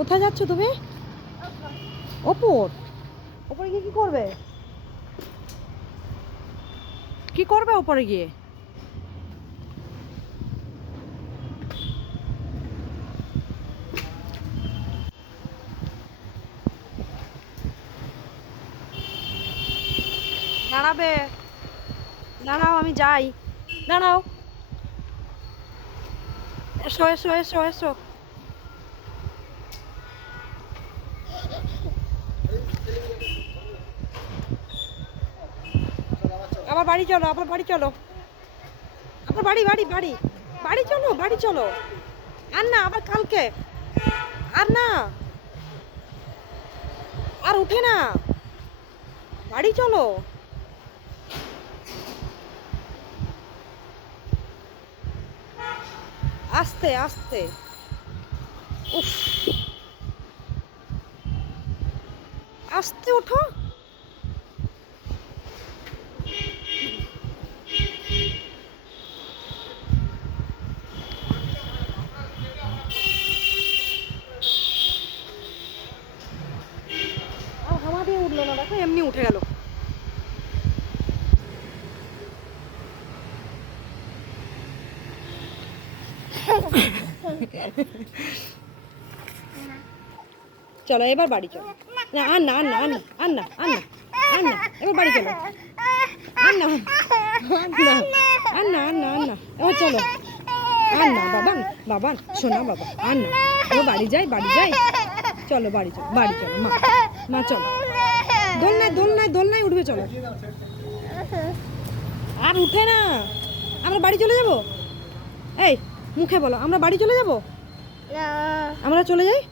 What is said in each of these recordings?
কোথায় যাচ্ছ তুমি? ওপর ওপরে গিয়ে কি করবে? কি করবে ওপরে গিয়ে? দাঁড়াবে, দাঁড়াও আমি যাই, দাঁড়াও, এসো এসো এসো এসো। আবার বাড়ি চলো, আবার বাড়ি চলো, আবার বাড়ি বাড়ি বাড়ি বাড়ি চলো, বাড়ি চলো। আর না, আবার কালকে। আর না, আর উঠে না, বাড়ি চলো। আস্তে আস্তে। উফ, আস্তে ওঠো। আর হাওয়া দিয়ে উঠলো না, দেখো এমনি উঠে গেল। চলো এবার বাড়ি চলো। না আর না আর না আর না আর না আর না আর না, এবার বাড়ি চলো। আর না আর না আর না আর না আর না, এবার চলো। আর না বাবা, বাবা শোনা বাবা, আর না, এবার বাড়ি যাই, বাড়ি যাই। চলো বাড়ি চলো, বাড়ি চলো। মা, মা চলো। দোলনায় দোলনায় দোলনায় উঠবে, চলো। আর উঠে না। আমরা বাড়ি চলে যাব। এই মুখে বলো, আমরা বাড়ি চলে যাব। আমরা চলে যাই।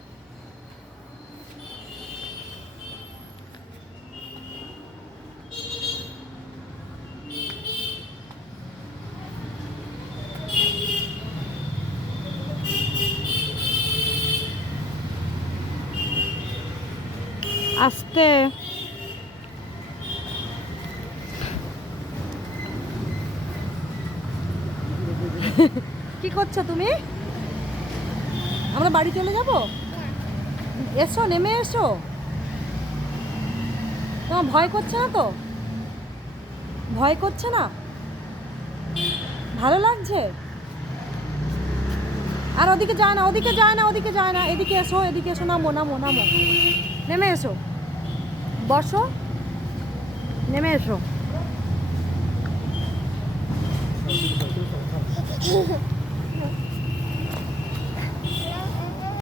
আস্তে। কি করছো তুমি? আমরা বাড়ি চলে যাব। এসো, নেমে এসো। তোমার ভয় করছে না তো? ভয় করছে না? ভালো লাগছে? আর ওদিকে যায় না, ওদিকে যায় না, ওদিকে যায় না, এদিকে এসো, এদিকে এসো। নামো নামো নামো, নেমে এসো, বসো, নেমে এসো।